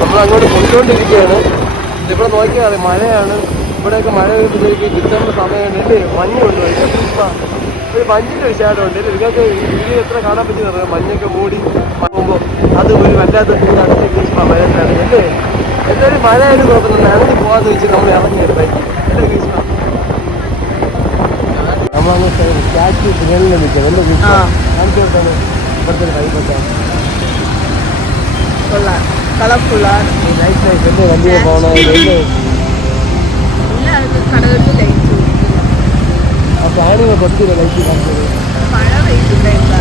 നമ്മൾ അങ്ങോട്ട് കൊണ്ടുകൊണ്ടിരിക്കുകയാണ്. ഇവിടെ നോക്കിയാൽ മതി, മഴയാണ്. ഇവിടെയൊക്കെ മഴ പെയ്യുമ്പോഴത്തേക്ക് ഡിസംബർ സമയമുണ്ട്, മഞ്ഞുണ്ട്. ഒരു മഞ്ഞിൻ്റെ ഒരു ഷാഡുണ്ട്. നിങ്ങൾക്ക് ഇത് എത്ര കാണാൻ പറ്റുന്നത്? മഞ്ഞൊക്കെ മൂടി പോകുമ്പോൾ അത് ഒരു വല്ലാത്ത ഫീലാണ്. ഗ്രീഷ്മ മഴയാണ് അല്ലേ? എന്തായാലും മഴയായിട്ട് കുഴപ്പമില്ല, നനഞ്ഞ് പോകാന്ന് വെച്ച് നമ്മൾ ഇറങ്ങിയെടുത്തായിരിക്കും അല്ലേ ഗ്രീഷ്മ? നമ്മളങ്ങ് സ്റ്റാച്യു മേളിൽ നിൽക്കുക അല്ലേ ഗ്രീഷ്മ? കാണിച്ചു കൊടുത്താണ് ഇവിടുത്തെ ഒരു വൈബൊക്കെ. കളർഫുള്ളാണ്. നൈസ് നൈസ് അല്ലേ? വലിയ പോകണമല്ലേ? ആ പ്രാണികൾ കൊത്തില്ല ലൈറ്റ് കാണിച്ചത്. മഴ പെയ്തിട്ടുണ്ടായിരുന്നു.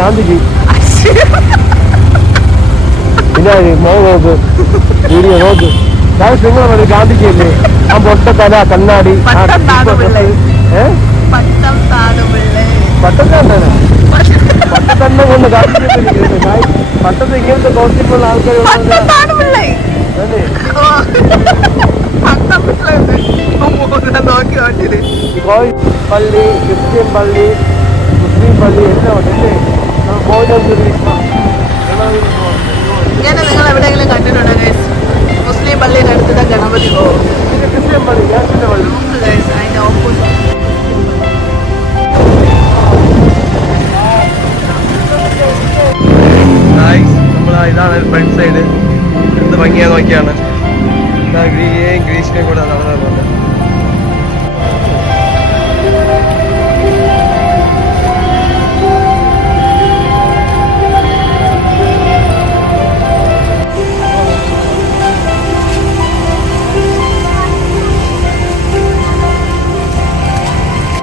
ഗാന്ധിജി പിന്നെ നോക്ക് വീഡിയോ നോക്ക്. നിങ്ങൾ പറയും ഗാന്ധിജി അല്ലേ? ആ പൊട്ടത്തല കണ്ണാടി പട്ടത്തന്നെ കൊണ്ട് പട്ടത്ത് ഇങ്ങനത്തെ കോസ്റ്റ്യൂമുള്ള ആൾക്കാർ പള്ളി, ക്രിസ്ത്യൻ പള്ളി, മുസ്ലിം പള്ളി എല്ലാം ഉണ്ട് അല്ലേ? ഇങ്ങനെ നിങ്ങൾ എവിടെയെങ്കിലും കണ്ടിട്ടുണ്ടോ ഗൈസ്? മുസ്ലിം പള്ളിയുടെ അടുത്തുള്ള ഗണപതി ക്രിസ്ത്യൻ പള്ളി, ക്രിസ്ത്യൻ പള്ളി അതിന്റെ ഓപ്പോസിറ്റ്. ഇതാണ് ഫ്രണ്ട് സൈഡ്. എന്ത് ഭംഗിയാ നോക്കിയാണ്. ഗ്രീഷ്മയും കൂടെ നടന്നത്.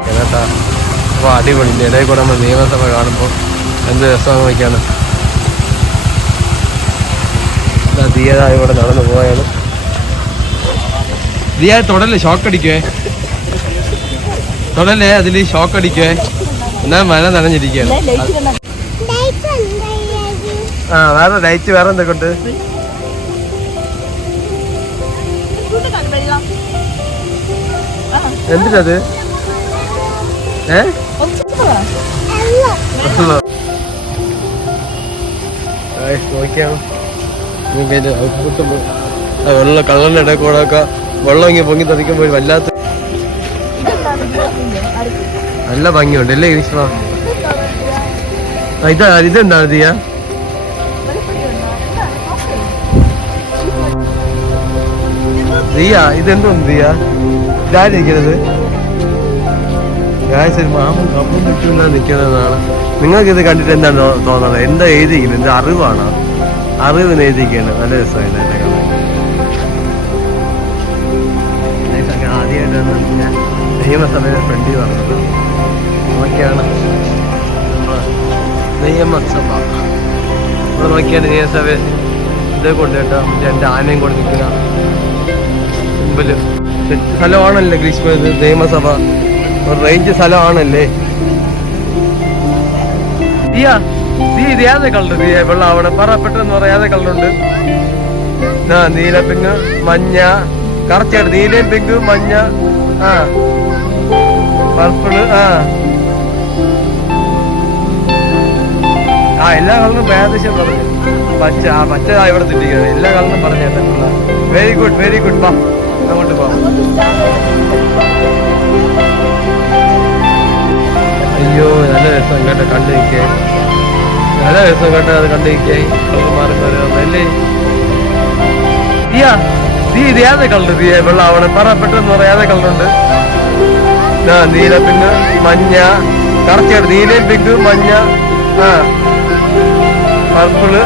കേട്ടാ അപ്പോൾ അടിപൊളി. ഇടയിൽ കൂടെ നമ്മൾ നിയമസഭ കാണുമ്പോൾ എന്ത് രസമാണ് നോക്കിയാണ്. ദിയതായ ഇവിടെ നടന്നു പോയാണ്. ദിയ തൊടല്ലേ, ഷോക്ക് അടിക്കുവേ, തൊടല്ലേ, അതിൽ ഷോക്ക് അടിക്കുവേ. എന്നാ മഴ നനഞ്ഞിരിക്കുകയാണ്. ആ വേറെ ലൈറ്റ് വേറെ എന്തൊക്കെ ഉണ്ട്? എന്തിനത്? നോക്കിയാണ് ഔട്ട്പുട്ട്. വെള്ളം കള്ളറിന്റെ ഇടയിൽ കൂടെ ഒക്കെ വെള്ളം ഇങ്ങനെ പൊങ്ങി തെറിക്കുമ്പോൾ വല്ലാത്ത നല്ല ഭംഗിയുണ്ട് അല്ലേ ഗ്രീഷ്മ? ഇതെന്താണ് ദിയ? ദിയ ഇതെന്തോന്ന് ദിയ? ഇതായിരിക്കുന്നത് മാമൻ കപ്പും നിൽക്കുന്ന നിൽക്കുന്നതാണ്. നിങ്ങൾക്ക് ഇത് കണ്ടിട്ട് എന്താണ് തോന്നുന്നത്? എന്താ എഴുതിയിരിക്കുന്നത്? എന്താ അറിവാണോ? അറിവ് എഴുതിയിരിക്കുകയാണ്. നല്ല രസമാണ് എന്നെ കാണാൻ. ആദ്യമായിട്ടാണ് ഞാൻ നിയമസഭയുടെ ഫ്രണ്ടിൽ പറഞ്ഞത്. നോക്കിയാണ് നിയമസഭ. ഇവിടെ നോക്കിയാണ് നിയമസഭ ഇത് കൊണ്ടുപോയിട്ടാ എൻ്റെ ആനയും കൊണ്ട് നിൽക്കുന്ന മുമ്പില്. സ്ഥലമാണല്ലേ ഗ്രീഷ്മ ഇത്? നിയമസഭ ഒരു റേഞ്ച് സ്ഥലമാണല്ലേ? ഇത് ഏതെ കളർ? വെള്ളം അവിടെ പറ പെട്ടെന്ന് പറ. ഏതെ കളറുണ്ട്? നീല, പിങ്ക്, മഞ്ഞ. കറക്റ്റായിട്ട് നീലയും പിങ്ക് മഞ്ഞ, പർപ്പിള്. എല്ലാ കളറും ഏകദേശം പറഞ്ഞു. പച്ച പച്ച ഇവിടെ തിരിക്കുന്നത്. എല്ലാ കളറും പറഞ്ഞേട്ടാ. Very good very good. വാ അങ്ങോട്ട് പോ. അയ്യോ നല്ല രസം കേട്ടോ കണ്ടു നിൽക്കേ. നല്ല രസം കേട്ടോ അത് കണ്ടു നിൽക്കേ. മാറി മാറി അല്ലേ? ഇത് ഏതെ കളർ? വെള്ളം അവിടെ പറ പെട്ടെന്ന് പറ. ഏതെ കളറുണ്ട്? നീല, പിങ്ക്, മഞ്ഞ. കറക്റ്റായിട്ട് നീലയും പിങ്ക് മഞ്ഞ, പർപ്പിള്.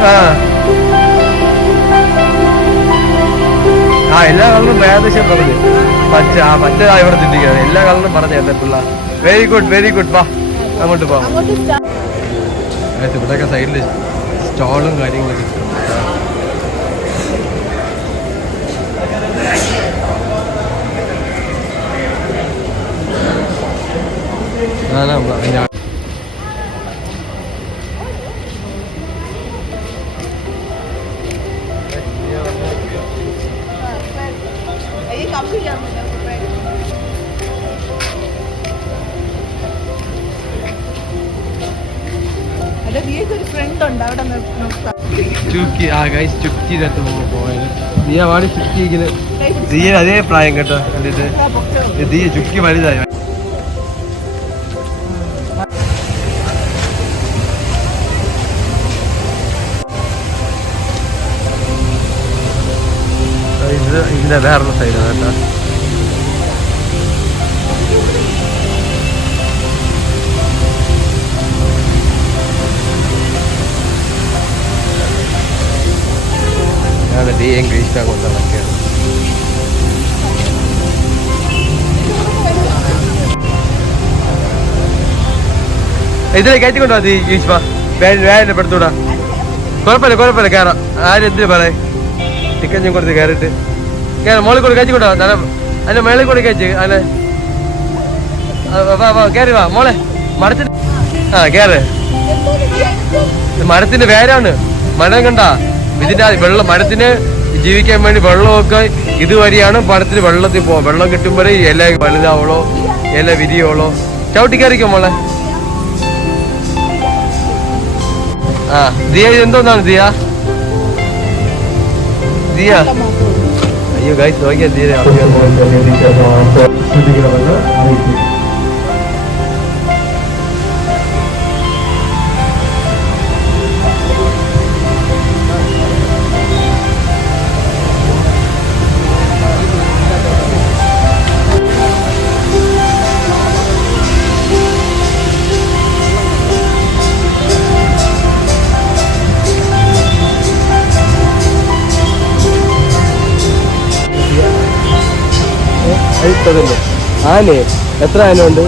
എല്ലാ കളറും ഏകദേശം പറഞ്ഞു. പച്ച പച്ച ഇവിടെ തിരിക്കുന്നത്. എല്ലാ കളറും പറഞ്ഞേട്ടെ പിള്ള. Very good very good. വാ അങ്ങോട്ട് പോവാം. ഇവിടെയൊക്കെ സൈഡിൽ സ്റ്റോളും കാര്യങ്ങളൊക്കെ. ഞാൻ ഒരു ഫ്രണ്ട് ഉണ്ട് അവിടെ നിർത്താം. ചുക്കി ആ ഗൈസ് ചുക്കിയുടെ അടുത്ത് പോയത് ദിയ വാടി ചുക്കിയിരിക്കുന്നു. ദിയ അതേ പ്രായം കേട്ടോ കണ്ടിട്ട്. ദിയ ചുക്കി വലുതായി. ഇത് ഇതിന്റെ വേറൊരു സൈഡാണ് കേട്ടോ. ദിയയും ഗ്രീഷ്മ കൊണ്ട് നടക്കുകയാണ്. ഇതിലെ കയറ്റിക്കൊണ്ടോ ദീ ഗ്രീഷ്മ വേദന പെടുത്തൂടാ. കുഴപ്പമില്ല കയറാം. ആരും എന്തിനു പറയേ ടിക്കറ്റും കൊടുത്ത് കയറിയിട്ട് കയറാം. മോളിൽ കൂടെ കയറ്റിക്കൊണ്ടോ അതിന്റെ മേളിൽ കൂടെ കയറ്റി അതിനെ വാ കയറി വാ മോളെ. മരത്തിന് കയറ്. മരത്തിന്റെ വേരാണ്. മരം കണ്ടാ ഇതിന്റെ വെള്ളം മരത്തിന് ജീവിക്കാൻ വേണ്ടി വെള്ളമൊക്കെ ഇതുവരെയാണ് മരത്തിന് വെള്ളത്തിൽ പോകാം. വെള്ളം കിട്ടുമ്പോഴേ ഇല വലുതാവളോ ഇല വിരിയോളോ. ചവിട്ടി കയറിക്കോ മോളെ. ദിയ എന്തോന്നാണ് ദിയ അയ്യോ ഗൈസ് നോക്കിയാ ദിയ ആനേ എത്ര ആന ഉണ്ട്?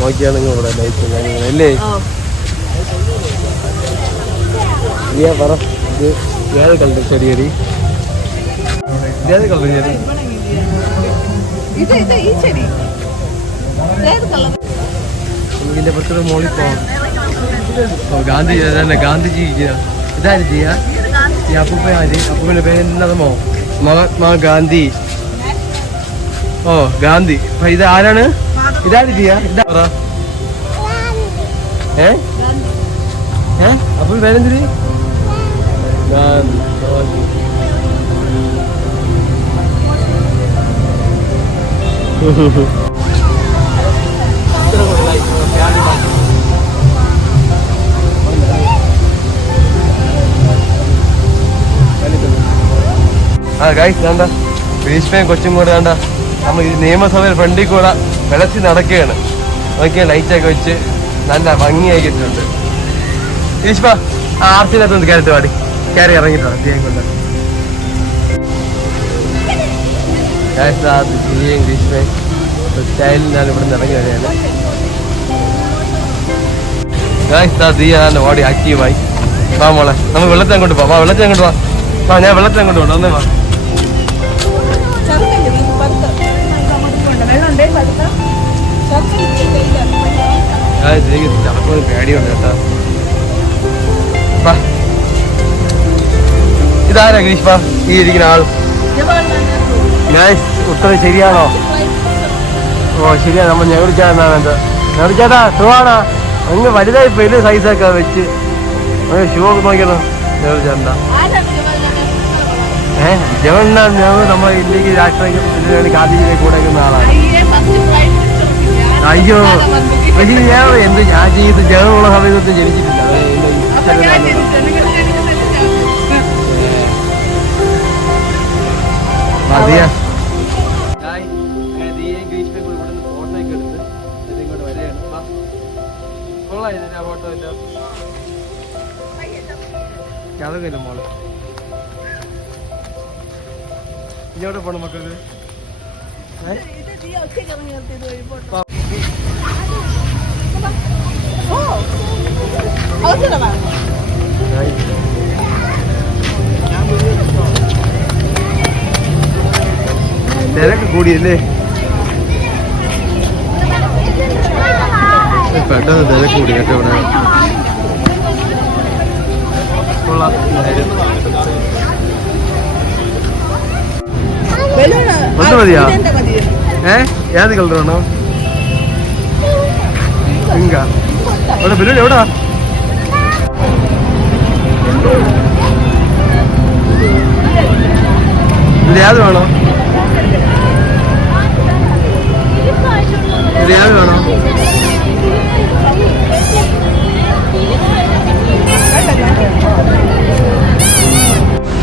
നോക്കിയാണെങ്കിൽ ഇവിടെ ലൈറ്റ് അല്ലേ പറ. ഇത് ഏത് കളർ ചെടിയടി? ഏത് കളർ ചെടി? ഇതിന്റെ പുറത്തൊരു മോളിൽ പോവാം. ഗാന്ധിജി ഇതാര് ചെയ്യാ? ഈ അപ്പൂപ്പന്റെ പേര് എന്താമോ? മഹാത്മാ ഗാന്ധി. ഓ ഗാന്ധി. ഇത് ആരാണ്? ഇതാര് ചെയ്യാ? ഇതാ പറ. അപ്പൂ പേരെന്തിരി? ഗാന്ധി. വേണ്ട ഗ്രീഷ്മയും കൊച്ചും കൂടെ വേണ്ട നമ്മൾ ഈ നിയമസഭയിൽ ഫ്രണ്ടിൽ കൂടെ വെളച്ചി നടക്കുകയാണ്. നോക്കിയാൽ ലൈറ്റൊക്കെ വെച്ച് നല്ല ഭംഗിയാക്കിയിട്ടുണ്ട്. ഗ്രീഷ്മ ആ ആർച്ചിനകത്തൊന്ന് കയറിട്ട് പാടി കയറി ഇറങ്ങിയിട്ടാണ് ദിയയും കൊണ്ട്. ദിയയും ഗ്രീഷ്മയും സ്റ്റൈലിൽ ഞാൻ ഇവിടെ നിന്ന് ഇറങ്ങി വരികയാണ്. ദിയ നല്ല ഓടി ആക്റ്റീവായി. വാ മോളെ നമുക്ക് വെള്ളത്തിൽ അങ്ങോട്ട് പോവാം. വെള്ളത്തിൽ അങ്ങോട്ട് വാ. ഞാൻ വെള്ളത്തിൽ അങ്ങോട്ട് പോകണം. ഒന്നേ വാ. ചടക്കൊരു പേടിയുണ്ട് കേട്ടോ. ഇതാരാ ഗ്രീഷ്മ ഈ ഇരിക്കുന്ന ആൾ? ഞാൻ ഉത്തരം ശരിയാണോ? ഓ ശരിയാ. നമ്മൾ ഞെറിച്ചാന്നാണ് എന്താ ഞെറിച്ചാട്ടാ ഷൂവാണോ? അങ്ങ് വലുതായി വലിയ സൈസൊക്കെ വെച്ച് ഷൂ ഒക്കെ നോക്കണം. ഞെറിച്ചാണ്ടാ ജവഹർലാൽ നെഹ്റു നമ്മളെ ഇന്ത്യക്ക് രാഷ്ട്രീയ ഗാന്ധിജിയെ കൂടെ ആളാണ്. അയ്യോ പക്ഷേ ഞാൻ ചെയ്ത് ജവഹറുള്ള സമയത്തൊന്നും ജനിച്ചിട്ടില്ല. അതെയാ ഫോട്ടോയൊക്കെ എടുത്ത് ഇങ്ങോട്ട് വരെയാണ്. കൊള്ളാം ഫോട്ടോ ഇല്ല കഥകില്ല മോള്. ഇങ്ങോട്ട് പോണം മക്കൾക്ക്. തിരക്ക് കൂടിയല്ലേ? പെട്ടെന്ന് തിരക്ക് കൂടി കേട്ടോ ഇവിടെ. ഒന്ന് മതിയാ? ഏത് കളർ വേണോ? പിങ്കാ? അവിടെ ബലൂൺ എവിടാ? ഇത് ഏത് വേണോ? ഇത് ഏത് വേണോ?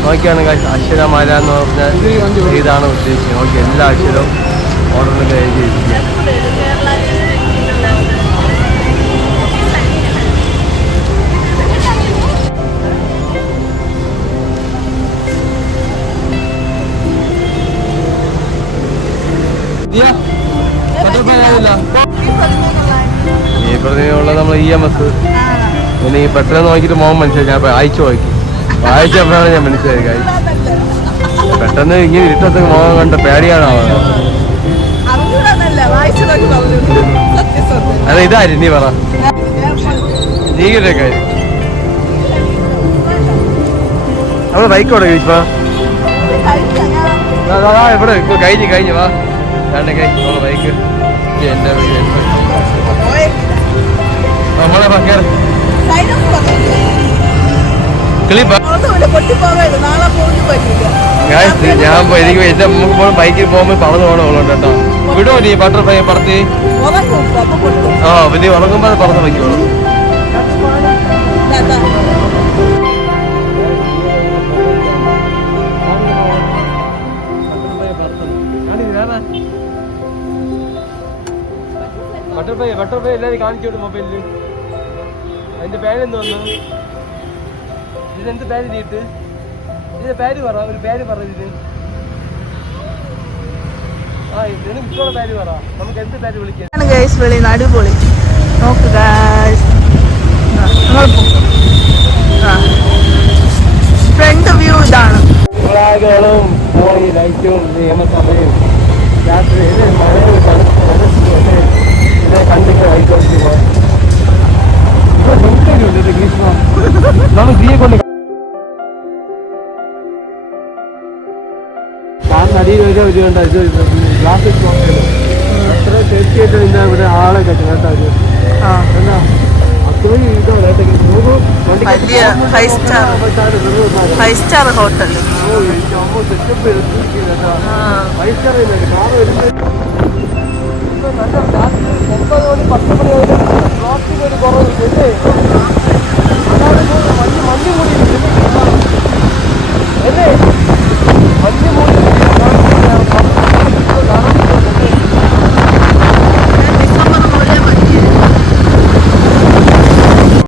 നോക്കിയാണ് അക്ഷരമാല എന്ന് പറഞ്ഞാൽ ഇതാണ് ഉദ്ദേശിച്ചത്. നോക്കി എല്ലാ അക്ഷരവും ഓർഡറിൽ എഴുതിയിരിക്കുക. ഈ പ്രതിയുള്ള നമ്മൾ EMS ഇനി പെട്ടെന്ന് നോക്കിയിട്ട് മോഹൻ മനസ്സിലായി. ഞാൻ അയച്ചു നോക്കി, വായിച്ചപ്പോഴാണ് ഞാൻ മനസ്സിലായി കാര്യം. പെട്ടെന്ന് ഇങ്ങനെ ഇരുട്ടത്തൊക്കെ മോഹൻ കണ്ട പേടിയാണോ? അതെ, ഇതാര് നീ പറ, നീ കിട്ടിയ കാര്യം. നമ്മള് ബൈക്ക് ഓടെ ഇപ്പൊ ഇവിടെ ഇപ്പൊ കഴിഞ്ഞു വാ. രണ്ട് നമ്മളെ ബൈക്ക് എന്റെ നമ്മളെ പക്കർ ഞാൻ എനിക്ക് എന്റെ നമുക്ക് പോകണം. ബൈക്കിൽ പോകുമ്പോൾ പറന്ന് പോകണം കേട്ടോ. വിടുമോ നീ ബട്ടർഫ്ലൈ പറത്തി? ആ നീ ഉറങ്ങുമ്പോ അത് പറന്ന് വയ്ക്കോളൂ. ബട്ടർഫ്ലൈ എല്ലാവരും കാണിച്ചോട്ട് മൊബൈലില്. അതിന്റെ പേരെന്ത് വന്നു? ഇതിനെന്ത് പേര് നീട്ട്? ഇതിന്റെ പേര് പറ, ഒരു പേര് പറ ഇതിന്. ആ ഇതിന് ഇഷ്ടമുള്ള പേര് പറ. നമുക്ക് എന്ത് പേര് വിളിക്കാം? അടിപൊളി നോക്ക് ഫ്രണ്ട് വ്യൂ ഇതാണ്. ഫ്ലാഗുകളും ലൈറ്റും നിയമസഭയും രാത്രി കണ്ടിട്ട് ആയിക്കോട്ടെ. നമ്മൾ തീയെ കൊണ്ട് കാറിനടിയിൽ വരെ ഒരു കണ്ട ഇത് ഗ്ലാസ് അത്ര സേഫ്റ്റി ആയിട്ട് നിന്നാ ഇവിടെ ആളെ കെട്ടും കേട്ടോ. എന്നാ അത്രയും ഇതാണ് വലിയ 5 സ്റ്റാർ ഹോട്ടൽ. 5 സ്റ്റാർ കാറ് വരുന്നത്